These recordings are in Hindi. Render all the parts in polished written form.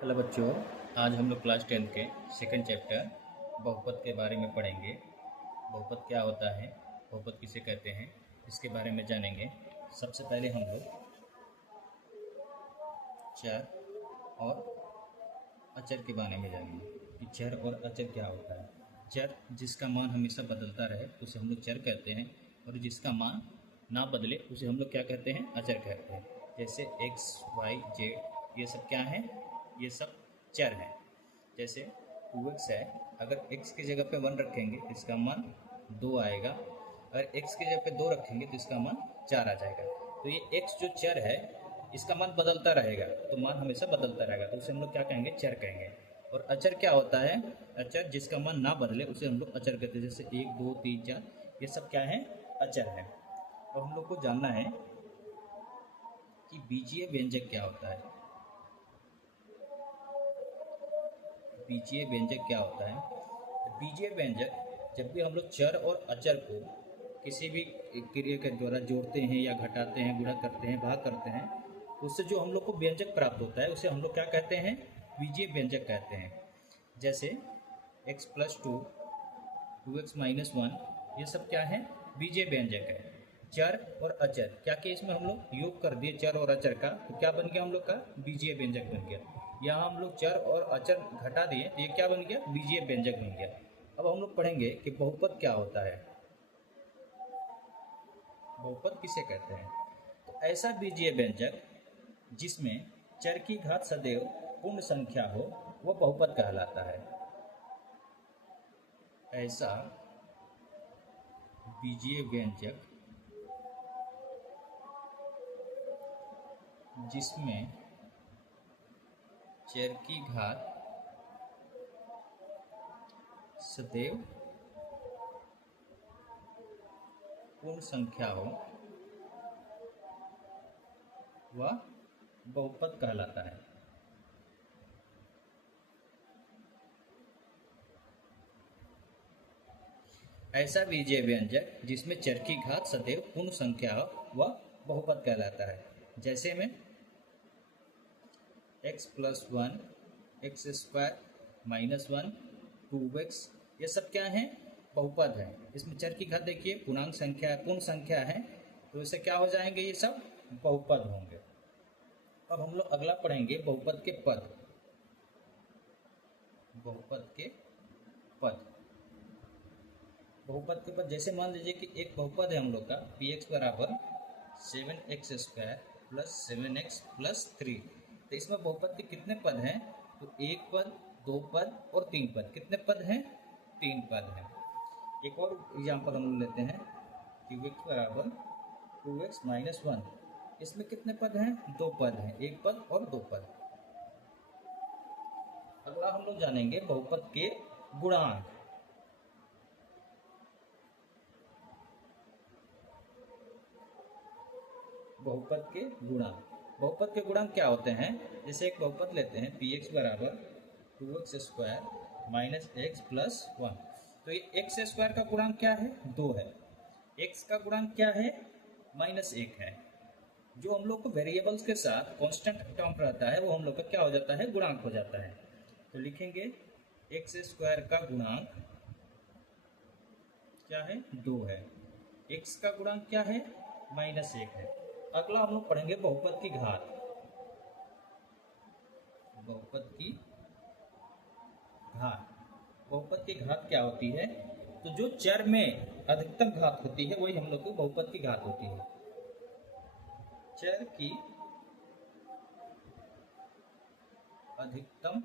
हेलो बच्चों। आज हम लोग क्लास 10th के सेकंड चैप्टर बहुपद के बारे में पढ़ेंगे। बहुपद क्या होता है, बहुपद किसे कहते हैं, इसके बारे में जानेंगे। सबसे पहले हम लोग चर और अचर के बारे में जानेंगे कि चर और अचर क्या होता है। चर जिसका मान हमेशा बदलता रहे उसे हम लोग चर कहते हैं, और जिसका मान ना बदले उसे हम लोग क्या कहते हैं, अचर कहते हैं। जैसे एक्स, वाई, जेड, ये सब क्या है, ये सब चर हैं। जैसे 2x है, अगर x की जगह पे 1 रखेंगे तो इसका मान 2 आएगा। अगर x की जगह पे 2 रखेंगे तो इसका मान 4 आ जाएगा। तो ये x जो चर है इसका मान बदलता रहेगा, तो मान हमेशा बदलता रहेगा, तो उसे हम लोग क्या कहेंगे, चर कहेंगे। और अचर क्या होता है, अचर जिसका मान ना बदले उसे हम लोग अचर कहते हैं। जैसे 1, 2, 3, 4, ये सब क्या है, अचर है। अब हम लोग को जानना है कि बीजीय व्यंजक क्या होता है। बीजीय व्यंजक क्या होता है, तो बीजीय व्यंजक जब भी हम लोग चर और अचर को किसी भी क्रिया के द्वारा जोड़ते हैं या घटाते हैं, गुणा करते हैं, भाग करते हैं, तो उससे जो हम लोग को व्यंजक प्राप्त होता है उसे हम लोग क्या कहते हैं, बीजीय व्यंजक कहते हैं। जैसे x प्लस 2, 2x-1, ये सब क्या है, बीजीय व्यंजक है। चर और अचर क्या कि इसमें हम लोग योग कर दिए चर और अचर का, तो क्या बन गया हम लोग का, बीजीय व्यंजक बन गया। यहाँ हम लोग चर और अचर घटा दिए तो ये क्या बन गया, बीजीय व्यंजक बन गया। अब हम लोग पढ़ेंगे कि बहुपद क्या होता है, बहुपद किसे कहते हैं। तो ऐसा बीजीय व्यंजक जिसमें चर की घात सदैव पूर्ण संख्या हो वह बहुपद कहलाता है। ऐसा बीजीय व्यंजक जिसमें चर की घात सदैव पूर्ण संख्या हो वह बहुपद कहलाता है। ऐसा बीजीय व्यंजक जिसमें चर की घात सदैव पूर्ण संख्या हो वह बहुपद कहलाता है। जैसे में x plus 1, x square minus 1, 2x, ये सब क्या है, बहुपद है। इसमें चर की घात देखिए पूर्णांक संख्या है, पूर्ण संख्या है, तो इसे क्या हो जाएंगे, ये सब बहुपद होंगे। अब हम लोग अगला पढ़ेंगे बहुपद के पद। बहुपद के पद, बहुपद के पद जैसे मान लीजिए कि एक बहुपद है हम लोग का पी एक्स बराबर 7x square plus 7x plus 3। तो इसमें बहुपद के कितने पद हैं, तो एक पद, दो पद और तीन पद। कितने पद हैं, तीन पद हैं। एक और एग्जाम्पल हम लोग लेते हैं कि x बराबर 2x-1, इसमें कितने पद हैं, दो पद हैं, एक पद और दो पद। अगला हम लोग जानेंगे बहुपद के गुणांक। बहुपद के गुणांक, बहुपद के गुणांक क्या होते हैं। जैसे एक बहुपद लेते हैं पी एक्स बराबर 2x square minus x plus 1। तो ये एक्स स्क्वायर का गुणांक क्या है, 2 है। एक्स का गुणांक क्या है, -1 है। जो हम लोग को वेरिएबल्स के साथ कांस्टेंट टर्म रहता है वो हम लोग का क्या हो जाता है, गुणांक हो जाता है। तो लिखेंगे एक्स स्क्वायर का गुणांक क्या है, 2 है। एक्स का गुणांक क्या है, -1 है। अगला हम लोग पढ़ेंगे बहुपद की घात। बहुपद की घात, बहुपद की घात क्या होती है, तो जो चर में अधिकतम घात होती है वही हम लोग को बहुपद की घात होती है। चर की अधिकतम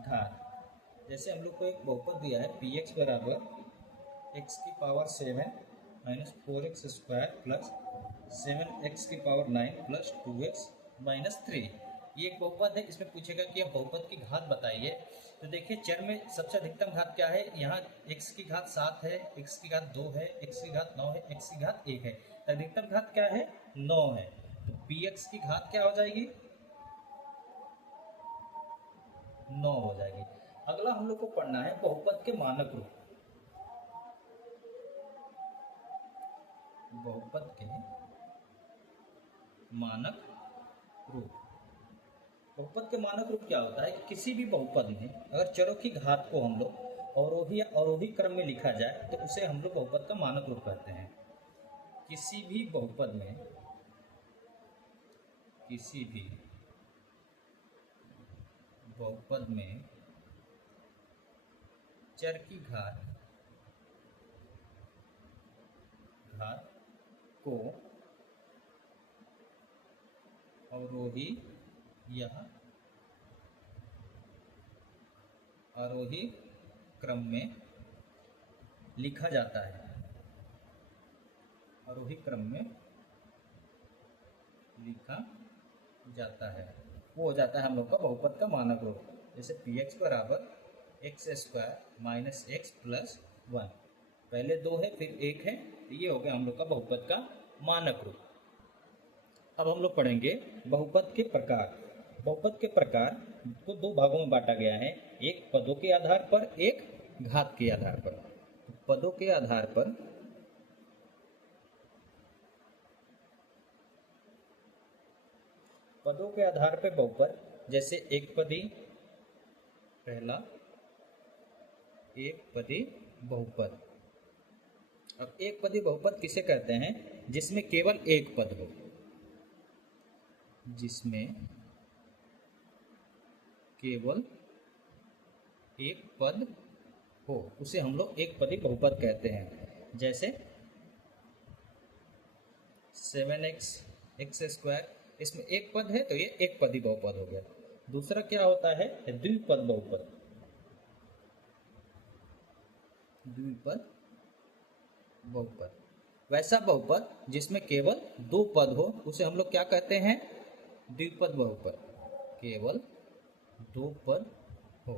घात, जैसे हम लोग को एक बहुपद दिया है पी एक्स बराबर एक्स की power 7 minus 4x square plus 7x की पावर 9 प्लस 2x माइनस 3। ये एक बहुपद है। इसमें पूछेगा कि आप बहुपद की घात बताइए। तो देखिए चर में सबसे अधिकतम घात क्या है, यहाँ x की घात 7 है, x की घात 2 है, x की घात 9 है, x की घात 1 है। तो अधिकतम घात क्या है, 9 है। तो px की घात क्या हो जाएगी, 9 हो जाएगी। अगला हम लोग को पढ़ना है बहुपद के मानक रूप। बहुपद के मानक रूप, बहुपद के मानक रूप क्या होता है? किसी भी बहुपद में अगर चरों की घात को हम लोग अवरोही या अवरोही क्रम में लिखा जाए तो उसे हम लोग बहुपद का मानक रूप कहते हैं। किसी भी बहुपद में चर की घात को अवरोही या आरोही क्रम में लिखा जाता है। आरोही क्रम में लिखा जाता है, वो हो जाता है हम लोग का बहुपद का मानक रूप। जैसे px बराबर x² माइनस x प्लस 1, पहले 2 है फिर 1 है, तो ये हो गया हम लोग का बहुपद का मानक रूप। अब हम लोग पढ़ेंगे बहुपद के प्रकार। बहुपद के प्रकार को 2 भागों में बांटा गया है, एक पदों के आधार पर, एक घात के आधार पर। पदों के आधार पर बहुपद, जैसे एक पदी, पहला एक पदी बहुपद। अब एक पदी बहुपद किसे कहते हैं? जिसमें केवल एक पद हो, जिसमें केवल एक पद हो, उसे हम लोग एक पदी बहुपद कहते हैं। जैसे 7x x², इसमें एक पद है तो ये एक पदी बहुपद हो गया। दूसरा क्या होता है? द्विपद बहुपद। द्विपद बहुपद, वैसा बहुपद जिसमें केवल 2 पद हो उसे हम लोग क्या कहते हैं? द्विपद बहुपद। केवल 2 पद हो,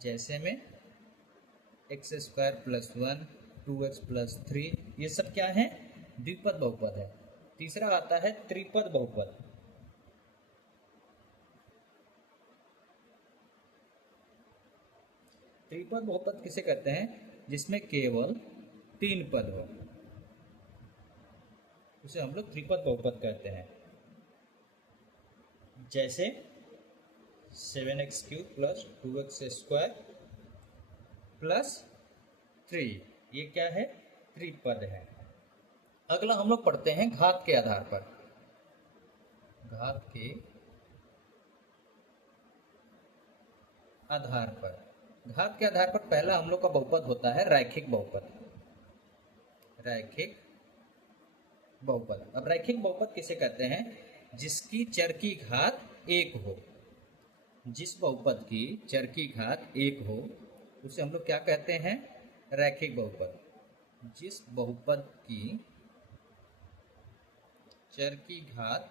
जैसे में x² प्लस 1, 2x प्लस 3, ये सब क्या है? द्विपद बहुपद है। तीसरा आता है त्रिपद बहुपद। त्रिपद बहुपद किसे कहते हैं? जिसमें केवल 3 पद हो, उसे हम लोग त्रिपद बहुपद कहते हैं। जैसे 7x³ प्लस 2x² प्लस 3, ये क्या है? त्रिपद है। अगला हम लोग पढ़ते हैं घात के आधार पर। घात के आधार पर, घात के आधार पर पहला हम लोग का बहुपद होता है रैखिक बहुपद। रैखिक बहुपद। अब रैखिक बहुपद किसे कहते हैं? जिसकी चर की घात 1 हो। जिस बहुपद की चर की घात 1 हो उसे हम लोग क्या कहते हैं? रैखिक बहुपद। जिस बहुपद की चर की घात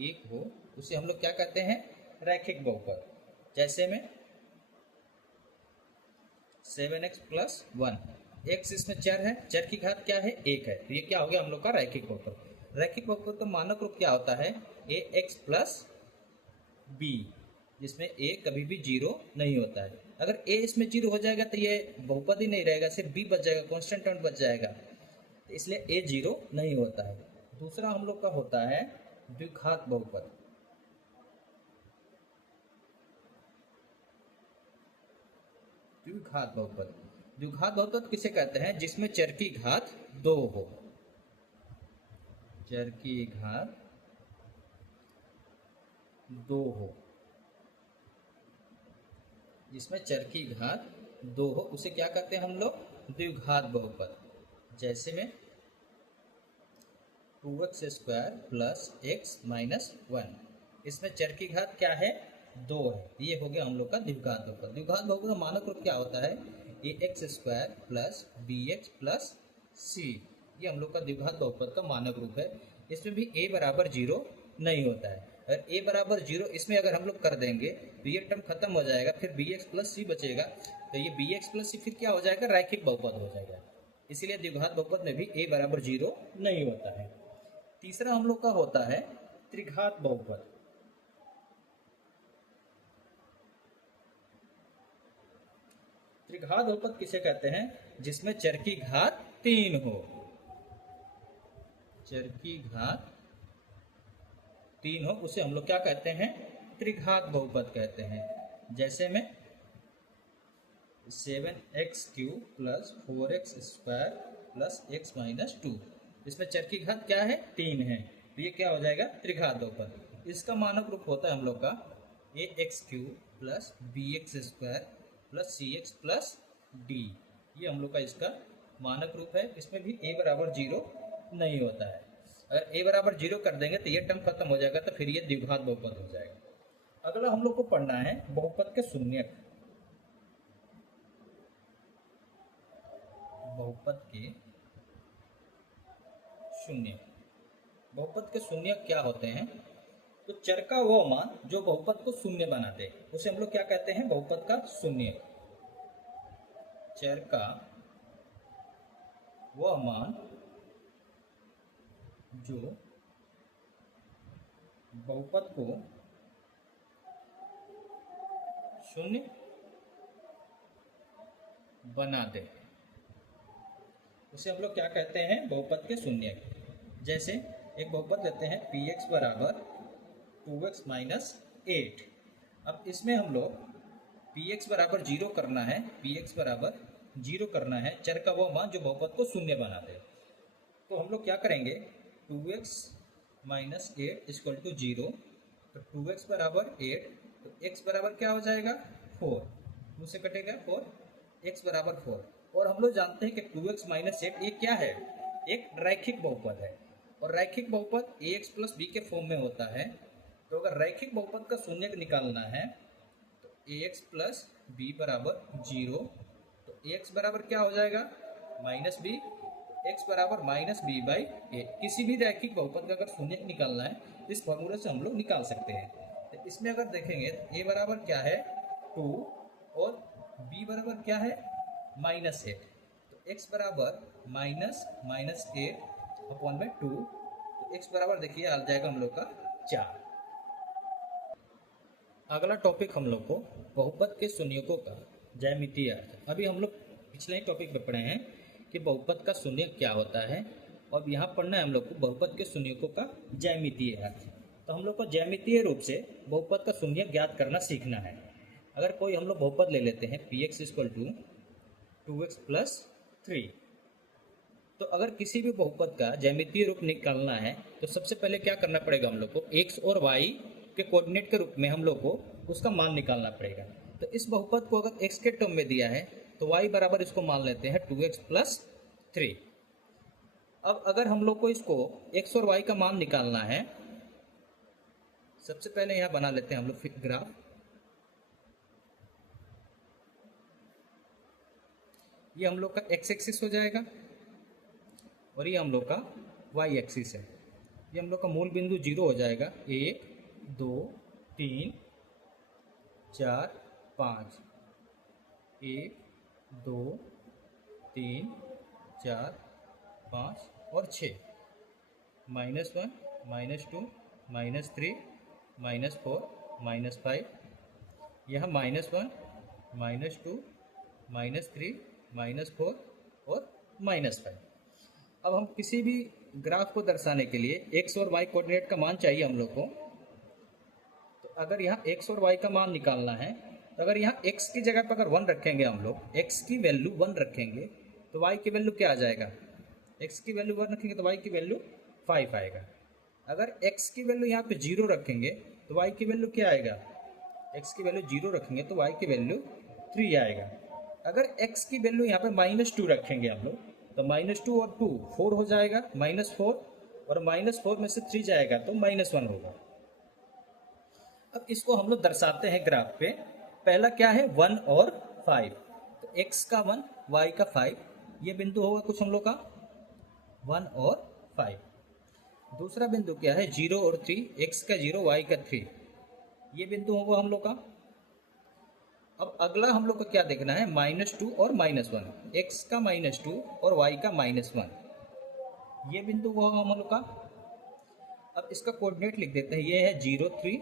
1 हो उसे हम लोग क्या कहते हैं? रैखिक बहुपद। जैसे में 7x प्लस 1, x इसमें चर है, चर की घात क्या है? 1 है, तो ये क्या हो गया हम लोग का रैखिक बहुपद। रैखिक बहुपद का मानक रूप क्या होता है? ax प्लस b, जिसमें a कभी भी 0 नहीं होता है। अगर a इसमें 0 हो जाएगा तो ये बहुपद ही नहीं रहेगा, सिर्फ b बच जाएगा, कांस्टेंट टर्म बच जाएगा, तो इसलिए a 0 नहीं होता है। दूसरा हम लोग का होता है द्विघात बहुपद। द्विघात बहुपद। द्विघात बहुपद किसे कहते हैं? जिसमें चर की घात 2 हो। चर की घात 2 हो, जिसमें चर की घात 2 हो उसे क्या कहते हैं हम लोग? द्विघात बहुपद। जैसे में 2x² प्लस x माइनस 1, इसमें चर की घात क्या है? 2 है, ये हो गया हम लोग का द्विघात बहुपद। द्विघात बहुपद का मानक रूप क्या होता है? ax² plus bx plus c, ये हम लोग का द्विघात बहुपद का मानक रूप है। इसमें भी a बराबर 0 नहीं होता है। अगर a बराबर 0 इसमें अगर हम लोग कर देंगे तो ये टर्म खत्म हो जाएगा, फिर bx प्लस c बचेगा, तो ये bx प्लस c फिर क्या हो जाएगा? रैखिक बहुपद हो जाएगा। इसलिए द्विघात बहुपद में भी a बराबर 0 नहीं होता है। तीसरा हम लोग का होता है त्रिघात बहुपद। त्रिघात बहुपद किसे कहते हैं? जिसमें चर की घात 3 हो। चर की घात 3 हो उसे हम लोग क्या कहते हैं, त्रिघात बहुपद कहते हैं। जैसे में 7x³ plus 4x² plus x minus 2, इसमें चर की घात क्या है, 3 है, तो ये क्या हो जाएगा, त्रिघात बहुपद। इसका मानक रूप होता है हम लोग का ax³ plus bx² plus cx plus d, ये हम लोग का इसका मानक रूप है। इसमें भी a बराबर 0 नहीं होता है। अगर a बराबर 0 कर देंगे तो ये टर्म खत्म हो जाएगा, तो फिर ये द्विघात बहुपद हो जाएगा। अगला हम लोग को पढ़ना है बहुपद के शून्यक। बहुपद के शून्यक, बहुपद के शून्यक क्या होते हैं, तो चर का वो मान जो बहुपद को शून्य बनाते हैं उसे हम लोग क्या कहते हैं, बहुपद का शून्यक। चर का वह मान जो बहुपद को शून्य बना दे उसे हम लोग क्या कहते हैं, बहुपद के शून्यक। जैसे एक बहुपद लेते हैं px बराबर 2x माइनस 8। अब इसमें हम लोग px बराबर 0 करना है, px बराबर 0 करना है, चर का वो मान जो बहुपद को शून्य बना दे। तो हम लोग क्या करेंगे, 2x माइनस 8 इक्वल टू 0, तो 2x बराबर 8, तो x बराबर क्या हो जाएगा, 4, 2 से कटेगा 4, x बराबर 4। और हम लोग जानते हैं कि 2x माइनस 8 ये क्या है, एक रैखिक बहुपद है, और रैखिक बहुपद ax प्लस b के फॉर्म में होता है। तो अगर रैखिक बहुपद का शून्यक निकालना है तो ax प्लस b बराबर 0, तो ax बराबर क्या हो जाएगा, माइनस b, x बराबर माइनस b बाई ए। किसी भी रैखिक बहुपद का अगर शून्यक निकालना है तो इस फॉर्मूले से हम लोग निकाल सकते हैं। तो इसमें अगर देखेंगे तो a बराबर क्या है, 2, और b बराबर क्या है, माइनस 8, तो x बराबर माइनस 8 अपॉन में 2, तो x बराबर देखिए आ जाएगा हम लोग का 4। अगला टॉपिक हम लोग को बहुपद के शून्यकों का ज्यामितीय अर्थ। अभी हम लोग पिछले ही टॉपिक पे पढ़े हैं कि बहुपद का शून्यक क्या होता है, और यहाँ पढ़ना है हम लोग को बहुपद के शून्यकों का ज्यामितीय अर्थ। तो हम लोग को ज्यामितीय रूप से बहुपद का शून्यक ज्ञात करना सीखना है। अगर कोई हम लोग बहुपद ले लेते हैं px equal to 2x plus 3, तो अगर किसी भी बहुपद का ज्यामितीय रूप निकालना है तो सबसे पहले क्या करना पड़ेगा, हम लोग को x और y के कोऑर्डिनेट के रूप में हम लोग को उसका मान निकालना पड़ेगा। तो इस बहुपद को अगर x के टर्म में दिया है तो y बराबर इसको मान लेते हैं 2x प्लस 3। अब अगर हम लोग को इसको x और y का मान निकालना है, सबसे पहले यहाँ बना लेते हैं हम लोग ग्राफ। ये हम लोग का x एक्सिस हो जाएगा और ये हम लोग का y एक्सिस है। ये हम लोग का मूल बिंदु 0 हो जाएगा, 1 2 3 4 5, 1 2 3 4 5 और 6, -1 -2 -3 -4 -5, यहाँ -1 -2 -3 -4 और -5। अब हम किसी भी ग्राफ को दर्शाने के लिए x और y कोऑर्डिनेट का मान चाहिए हम लोग को। तो अगर यहाँ x और y का मान निकालना है तो अगर यहाँ x की जगह पर अगर 1 रखेंगे, हम लोग x की वैल्यू 1 रखेंगे तो y की वैल्यू क्या आ जाएगा, x की वैल्यू 1 रखेंगे तो y की वैल्यू 5 आएगा। अगर x की वैल्यू यहाँ पे 0 रखेंगे तो y की वैल्यू क्या आएगा, x की वैल्यू 0 रखेंगे तो y की वैल्यू 3 आएगा। अगर x की वैल्यू यहाँ पे -2 रखेंगे हम लोग तो -2 और 2 4 हो जाएगा, -4, और -4 में से 3 जाएगा तो -1 होगा। अब इसको हम लोग दर्शाते हैं ग्राफ पे। पहला क्या है, 1 और 5, तो x का 1 y का 5, ये बिंदु होगा कुछ हम लोग का 1 और 5। दूसरा बिंदु क्या है, 0 और 3, x का 0 y का 3, ये बिंदु होगा हम लोग का। अब अगला हम लोग को क्या देखना है, -2 और -1, x का -2 और y का -1, ये बिंदु होगा हम लोग का। अब इसका कोऑर्डिनेट लिख देते हैं, ये है 0 3,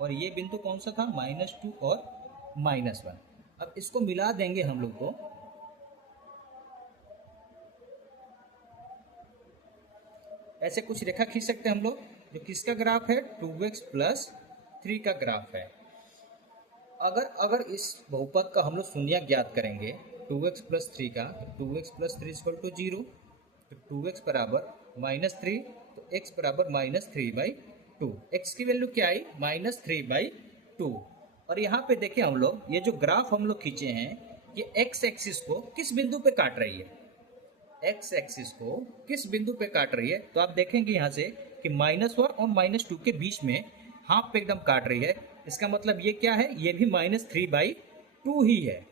और ये बिंदु कौन सा था, -2 और -1। अब इसको मिला देंगे हम लोग को, ऐसे कुछ रेखा खींच सकते हैं हम लोग, जो किसका ग्राफ है 2x प्लस 3 का ग्राफ है। अगर इस बहुपद का हम लोग शून्यक ज्ञात करेंगे 2x प्लस 3 का, तो 2x प्लस 3 इक्वल टू 0, तो 2x बराबर -3, तो x बराबर -3/2। x की वैल्यू क्या आई -3/2। और यहाँ पे देखिए हम लोग ये जो ग्राफ हम लोग खींचे हैं ये x एक्सिस को किस बिंदु पे काट रही है, x एक्सिस को किस बिंदु पे काट रही है, तो आप देखेंगे यहाँ से कि -1 और -2 के बीच में हाफ पे एकदम काट रही है। इसका मतलब ये क्या है, ये भी -3/2 ही है।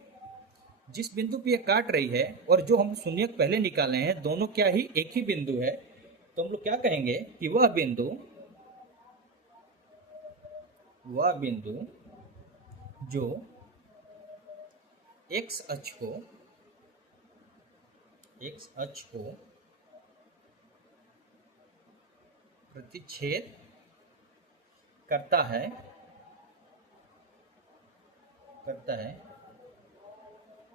जिस बिंदु पे ये काट रही है और जो हम शून्यक पहले निकाले हैं दोनों क्या ही एक ही बिंदु है, तो हम लोग क्या कहेंगे कि वह बिंदु जो x अक्ष को प्रतिच्छेद करता है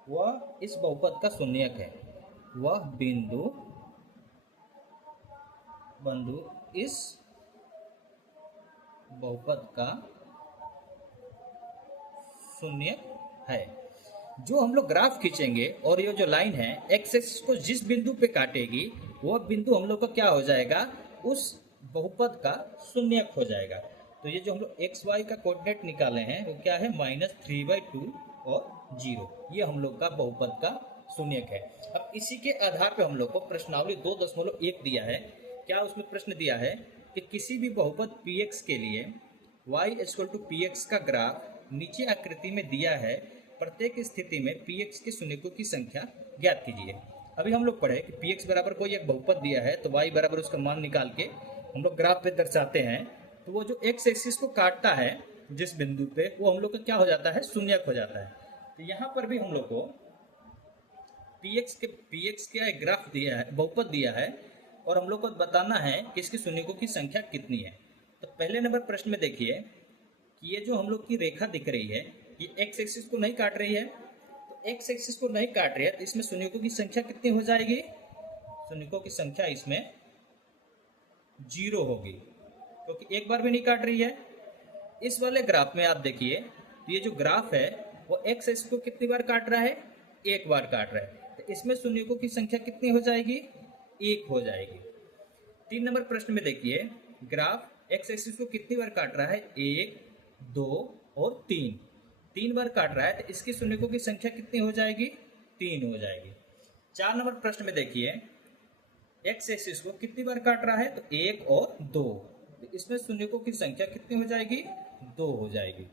वह इस बहुपद का शून्यक है। वह बिंदु इस बहुपद का शून्यक है। जो हम लोग ग्राफ खींचेंगे और ये जो लाइन है एक्स एक्सिस को जिस बिंदु पे काटेगी वह बिंदु हम लोग का क्या हो जाएगा, उस बहुपद का शून्यक हो जाएगा। तो ये जो हम लोग एक्स वाई का कोऑर्डिनेट निकाले हैं वो क्या है -3/2 और 0, ये हम लोग का बहुपद का शून्यक है। अब इसी के आधार पे हम लोग को प्रश्नावली 2.1 दिया है। क्या उसमें प्रश्न दिया है कि किसी भी बहुपद px के लिए y = px का ग्राफ नीचे आकृति में दिया है, प्रत्येक स्थिति में px के शून्यकों की संख्या ज्ञात कीजिए। अभी हम लोग पढ़े कि px बराबर कोई एक बहुपद दिया है तो y बराबर उसका मान निकाल के हम लोग ग्राफ पे दर्शाते हैं। तो वो जो x एक्सिस को काटता है जिस बिंदु पे, वो हम लोग का क्या हो जाता है, शून्यक हो जाता है। तो यहाँ पर भी हम लोग को px का एक ग्राफ दिया है, बहुपद दिया है, और हम लोग को बताना है कि इसके शून्यकों की संख्या कितनी है। तो पहले नंबर प्रश्न में देखिए कि ये जो हम लोग की रेखा दिख रही है ये x एक्सिस को नहीं काट रही है। तो x एक्सिस को नहीं काट रही है तो इसमें शून्यकों की संख्या कितनी हो जाएगी, शून्यकों की संख्या इसमें 0 होगी, क्योंकि एक बार भी नहीं काट रही है। इस वाले ग्राफ में आप देखिए तो ये जो ग्राफ है वो x एक्सिस को कितनी बार काट रहा है, एक बार काट रहा है। तो इसमें शून्यकों की संख्या कितनी हो जाएगी, 1 हो जाएगी। 3 नंबर प्रश्न में देखिए ग्राफ x एक्सिस को कितनी बार काट रहा है, 1, 2 और 3 बार काट रहा है। तो इसकी शून्यकों की संख्या कितनी हो जाएगी, 3 हो जाएगी। 4 नंबर प्रश्न में देखिए x एक्सिस को कितनी बार काट रहा है, तो 1 और 2, तो इसमें शून्यकों की संख्या कितनी हो जाएगी, 2 हो जाएगी।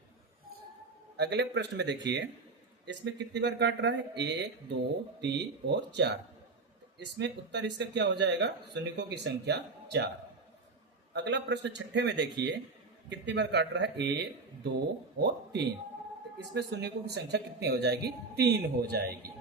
अगले प्रश्न में देखिए इसमें कितनी बार काट रहा है, 1, 2, 3 और 4, इसमें उत्तर इसका क्या हो जाएगा, शून्यकों की संख्या 4। अगला प्रश्न छठे में देखिए कितनी बार काट रहा है, 1, 2 और 3, तो इसमें शून्यकों की संख्या कितनी हो जाएगी, 3 हो जाएगी।